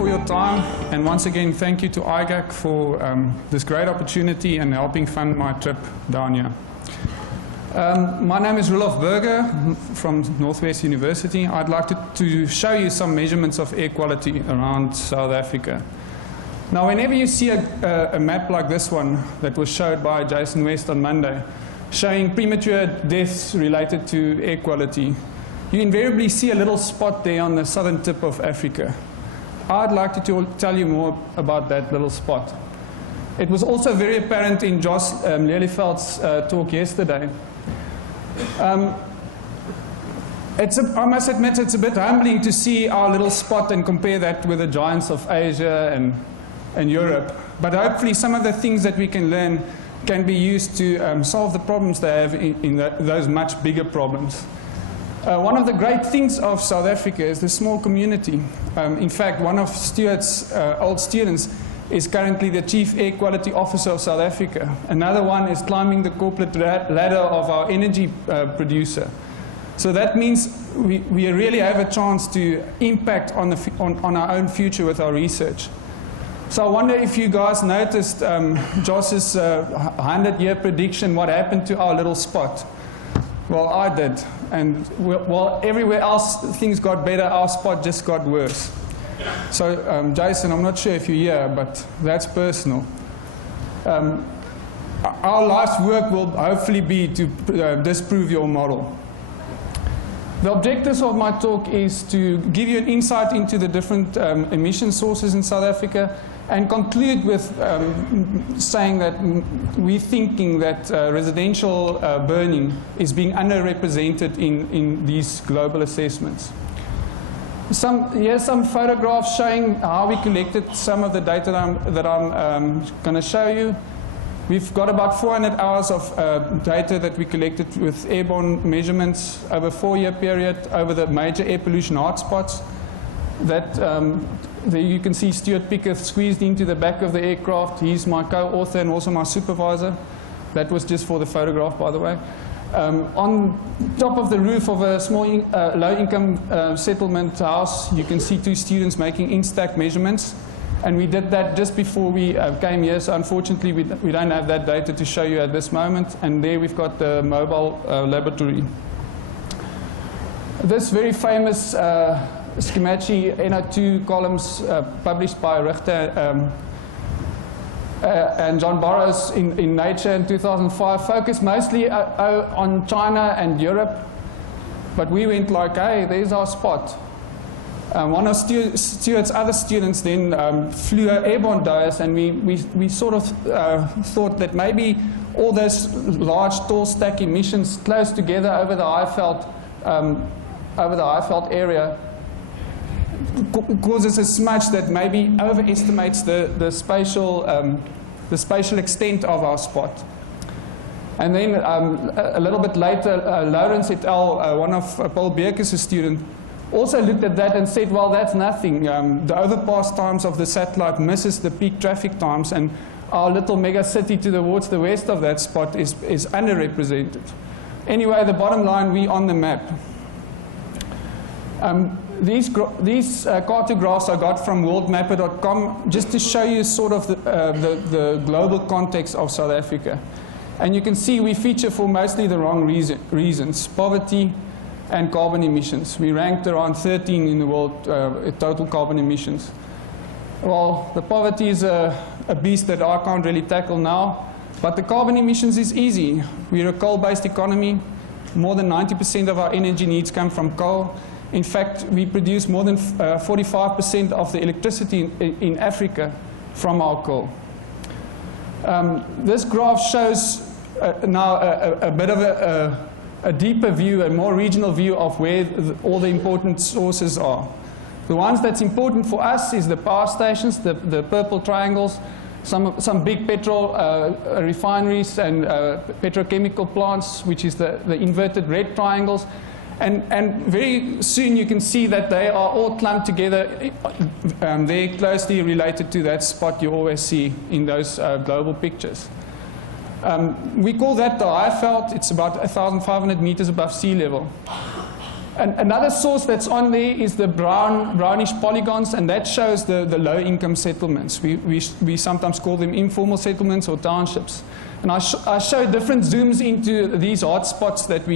for your time, and once again thank you to IGAC for this great opportunity and helping fund my trip down here. My name is Ruelof from Northwest University. I'd like to show you some measurements of air quality around South Africa. Now, whenever you see a map like this one that was showed by Jason West on Monday, showing premature deaths related to air quality, you invariably see a little spot there on the southern tip of Africa. I'd like to tell you more about that little spot. It was also very apparent in Jos Lelyveld's talk yesterday. I must admit it's a bit humbling to see our little spot and compare that with the giants of Asia and Europe. But hopefully some of the things that we can learn can be used to solve the problems they have in those much bigger problems. One of the great things of South Africa is the small community. In fact, one of Stuart's old students is currently the Chief Air Quality Officer of South Africa. Another one is climbing the corporate ladder of our energy producer. So that means we really have a chance to impact on our own future with our research. So I wonder if you guys noticed Jos's 100-year prediction, what happened to our little spot. Well, I did. And while everywhere else things got better, our spot just got worse. So, Jason, I'm not sure if you're here, but that's personal. Our life's work will hopefully be to disprove your model. The objectives of my talk is to give you an insight into the different emission sources in South Africa, and conclude with saying that we're thinking that residential burning is being underrepresented in these global assessments. Here's some photographs showing how we collected some of the data that I'm going to show you. We've got about 400 hours of data that we collected with airborne measurements over a 4-year period over the major air pollution hotspots. That there you can see Stuart Pickett squeezed into the back of the aircraft. He's my co-author and also my supervisor. That was just for the photograph, by the way. On top of the roof of a small low-income settlement house, you can see 2 students making instack measurements. And we did that just before we came here, so unfortunately we don't have that data to show you at this moment. And there we've got the mobile laboratory. This very famous Schemachi NO2 columns published by Richter and John Burroughs in Nature in 2005 focused mostly on China and Europe, but we went like, hey, there's our spot. One of Stuart's other students then flew an airborne dose, and we sort of thought that maybe all those large tall stack emissions close together over the Highveld area causes a smudge that maybe overestimates the spatial extent of our spot. And then a little bit later, Lawrence et al., one of Paul Beerkes' students, also looked at that and said, well, that's nothing. The overpass times of the satellite misses the peak traffic times, and our little mega city towards the west of that spot is underrepresented. Anyway, the bottom line, we're on the map. These cartographs I got from worldmapper.com just to show you sort of the global context of South Africa. And you can see we feature for mostly the wrong reasons, poverty and carbon emissions. We ranked around 13 in the world total carbon emissions. Well, the poverty is a beast that I can't really tackle now, but the carbon emissions is easy. We're a coal-based economy. More than 90% of our energy needs come from coal. In fact, we produce more than 45% of the electricity in Africa from our coal. This graph shows now a bit of a deeper view, a more regional view of where all the important sources are. The ones that's important for us is the power stations, the purple triangles, some big petrol refineries and petrochemical plants, which is the inverted red triangles. And very soon you can see that they are all clumped together. They're closely related to that spot you always see in those global pictures. We call that the Highveld. It's about 1,500 meters above sea level. Another source that's on there is the brownish polygons, and that shows the low-income settlements. We sometimes call them informal settlements or townships. And I show different zooms into these hotspots that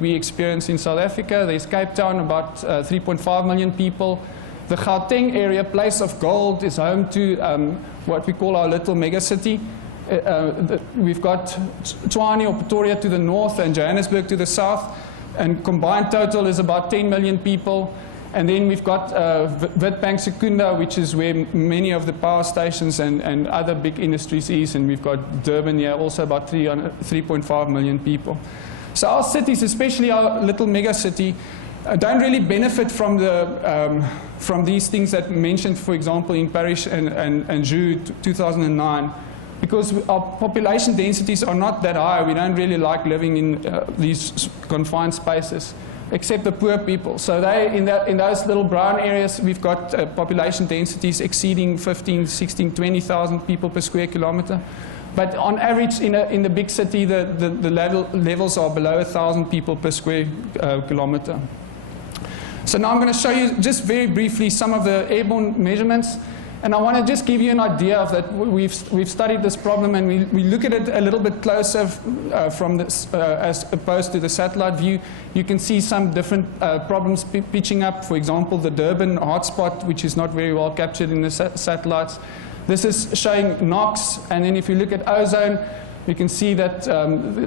we experience in South Africa. There's Cape Town, about 3.5 million people. The Gauteng area, Place of Gold, is home to what we call our little megacity. We've got Tshwane or Pretoria to the north and Johannesburg to the south. And combined total is about 10 million people. And then we've got Witbank Secunda, which is where many of the power stations and other big industries is. And we've got Durban here, also about 3.5 million people. So our cities, especially our little mega city, don't really benefit from these things that mentioned, for example, in Paris and June 2009. Because our population densities are not that high. We don't really like living in these confined spaces, except the poor people. So in those little brown areas, we've got population densities exceeding 15, 16, 20,000 people per square kilometer. But on average, in the big city, the levels are below 1,000 people per square kilometer. So now I'm going to show you just very briefly some of the airborne measurements. And I want to just give you an idea of that. We've studied this problem, and we look at it a little bit closer from this, as opposed to the satellite view. You can see some different problems pitching up. For example, the Durban hotspot, which is not very well captured in the satellites. This is showing NOx, and then if you look at ozone, you can see that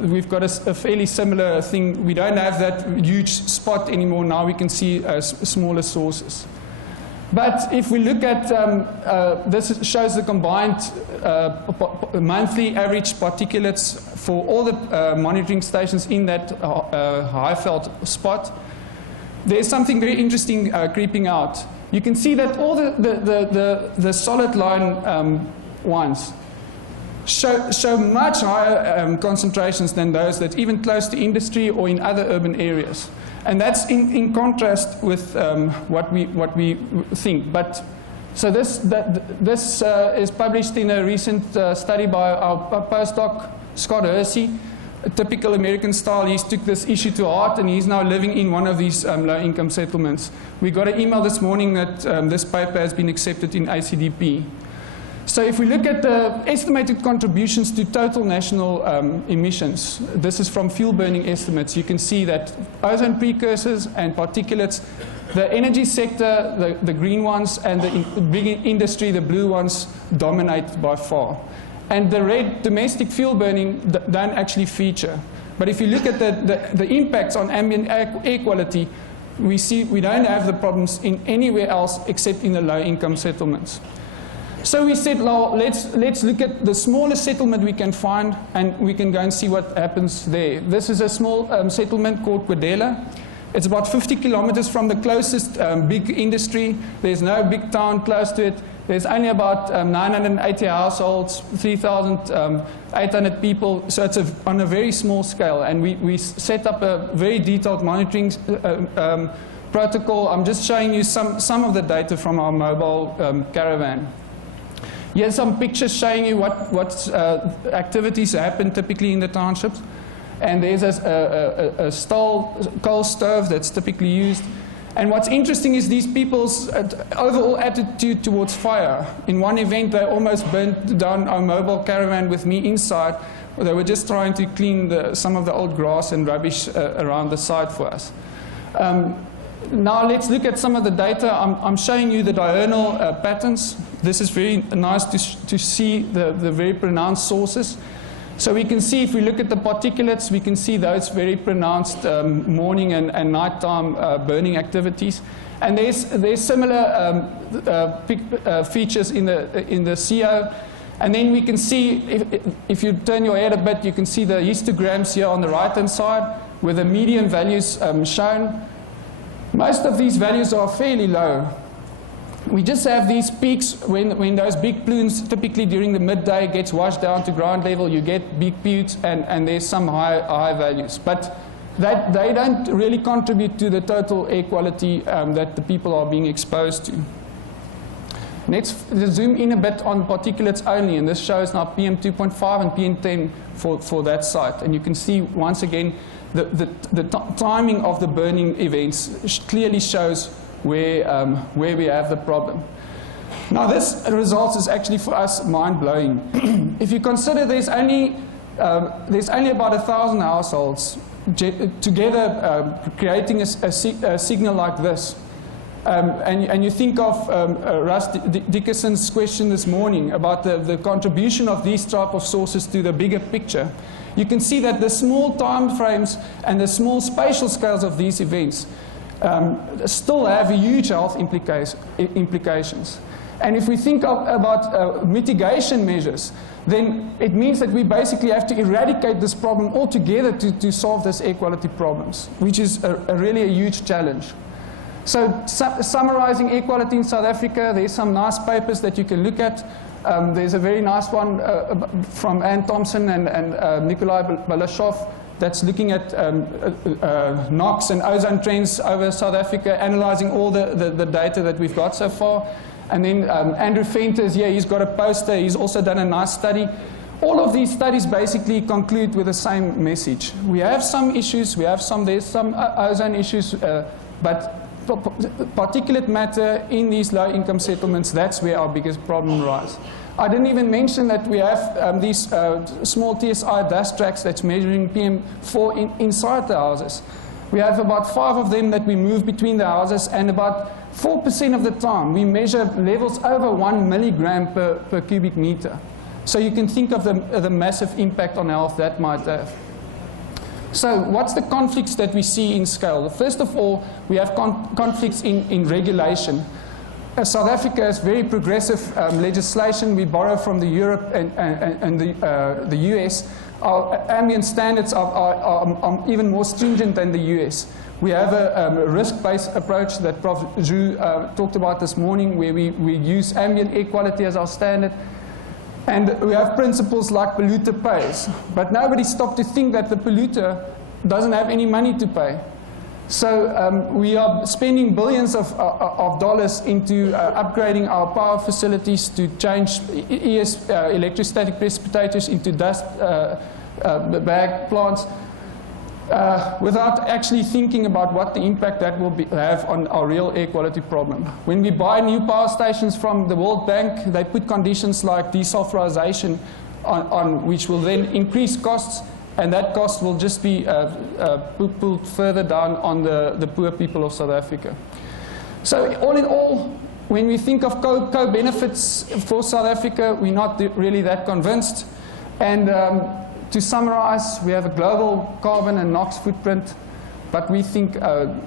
we've got a fairly similar thing. We don't have that huge spot anymore. Now we can see smaller sources. But if we look at, this shows the combined monthly average particulates for all the monitoring stations in that Highveld spot. There's something very interesting creeping out. You can see that all the solid line ones show much higher concentrations than those that even close to industry or in other urban areas. And that's in contrast with what we think. But so this is published in a recent study by our postdoc Scott Hersey. A typical American style. He took this issue to heart, and he's now living in one of these low-income settlements. We got an email this morning that this paper has been accepted in ACDP. So if we look at the estimated contributions to total national emissions, this is from fuel burning estimates. You can see that ozone precursors and particulates, the energy sector, the green ones, and the big industry, the blue ones, dominate by far. And the red domestic fuel burning don't actually feature. But if you look at the impacts on ambient air quality, we see we don't have the problems in anywhere else except in the low-income settlements. So we said, well, let's look at the smallest settlement we can find, and we can go and see what happens there. This is a small settlement called Padella. It's about 50 kilometers from the closest big industry. There's no big town close to it. There's only about 980 households, 3,800 people. So it's on a very small scale. And we set up a very detailed monitoring protocol. I'm just showing you some of the data from our mobile Caravan. Here's some pictures showing you what activities happen typically in the townships. And there's a coal stove that's typically used. And what's interesting is these people's overall attitude towards fire. In one event, they almost burnt down our mobile Caravan with me inside. They were just trying to clean some of the old grass and rubbish around the site for us. Now let's look at some of the data. I'm showing you the diurnal patterns. This is very nice to see the very pronounced sources. So we can see, if we look at the particulates, we can see those very pronounced morning and nighttime burning activities. And there's similar features in the CO. And then we can see, if you turn your head a bit, you can see the histograms here on the right-hand side with the median values shown. Most of these values are fairly low. We just have these peaks when those big plumes, typically during the midday, gets washed down to ground level. You get big peaks, and there's some high values. But they don't really contribute to the total air quality that the people are being exposed to. Let's zoom in a bit on particulates only, and this shows now PM2.5 and PM10 for that site. And you can see, once again, timing of the burning events clearly shows where we have the problem. Now this result is actually for us mind-blowing. If you consider there's only about 1,000 households together creating a signal like this, and you think of Russ Dickerson's question this morning about the contribution of these type of sources to the bigger picture, you can see that the small time frames and the small spatial scales of these events still have huge health implications. And if we think about mitigation measures, then it means that we basically have to eradicate this problem altogether to solve this air quality problems, which is really a huge challenge. So summarizing air quality in South Africa, there's some nice papers that you can look at. There's a very nice one from Ann Thompson and Nikolai Balashov that's looking at NOx and ozone trends over South Africa, analyzing all the data that we've got so far. And then Andrew Fenter is here, he's got a poster, he's also done a nice study. All of these studies basically conclude with the same message. We have some issues, there's some ozone issues, but particulate matter in these low-income settlements, that's where our biggest problem lies. I didn't even mention that we have these small TSI dust tracks that's measuring PM4 inside the houses. We have about 5 of them that we move between the houses, and about 4% of the time we measure levels over 1 milligram per cubic meter. So you can think of the massive impact on health that might have. So what's the conflicts that we see in scale? First of all, we have conflicts in regulation. South Africa has very progressive legislation. We borrow from the Europe and the US. Our ambient standards are even more stringent than the US. We have a risk-based approach that Prof. Zhu talked about this morning, where we use ambient air quality as our standard. And we have principles like polluter pays. But nobody stopped to think that the polluter doesn't have any money to pay. So we are spending billions of dollars into upgrading our power facilities to change electrostatic precipitators into dust bag plants without actually thinking about what the impact that will have on our real air quality problem. When we buy new power stations from the World Bank, they put conditions like desulfurization on which will then increase costs, and that cost will just be pulled further down on the poor people of South Africa. So all in all, when we think of co-benefits for South Africa, we're not really that convinced. And to summarize, we have a global carbon and NOx footprint, but we think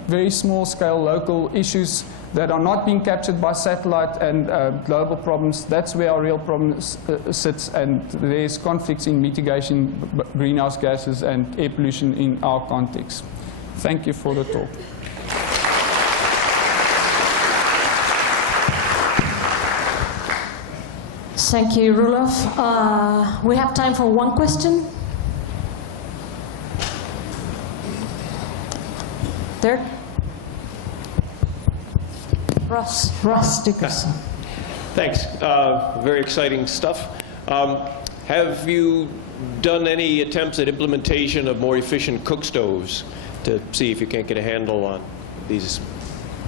very small-scale local issues that are not being captured by satellite and global problems. That's where our real problem sits, and there's conflicts in mitigation, greenhouse gases and air pollution in our context. Thank you for the talk. Thank you, Ruelof. We have time for one question. There. Russ Dickerson. Thanks. Very exciting stuff. Have you done any attempts at implementation of more efficient cook stoves to see if you can't get a handle on these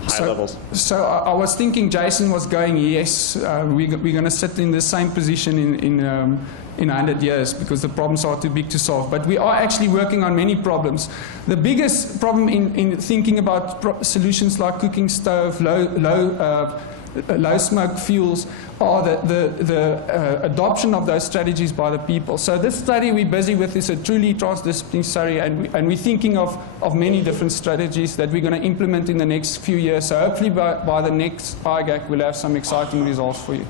high levels? So I was thinking Jason was going, yes, we're going to sit in the same position in 100 years because the problems are too big to solve. But we are actually working on many problems. The biggest problem in thinking about solutions like cooking stove, low smoke fuels, are the adoption of those strategies by the people. So this study we're busy with is a truly transdisciplinary study, and we're thinking of many different strategies that we're going to implement in the next few years. So hopefully by the next IGAC we'll have some exciting results for you.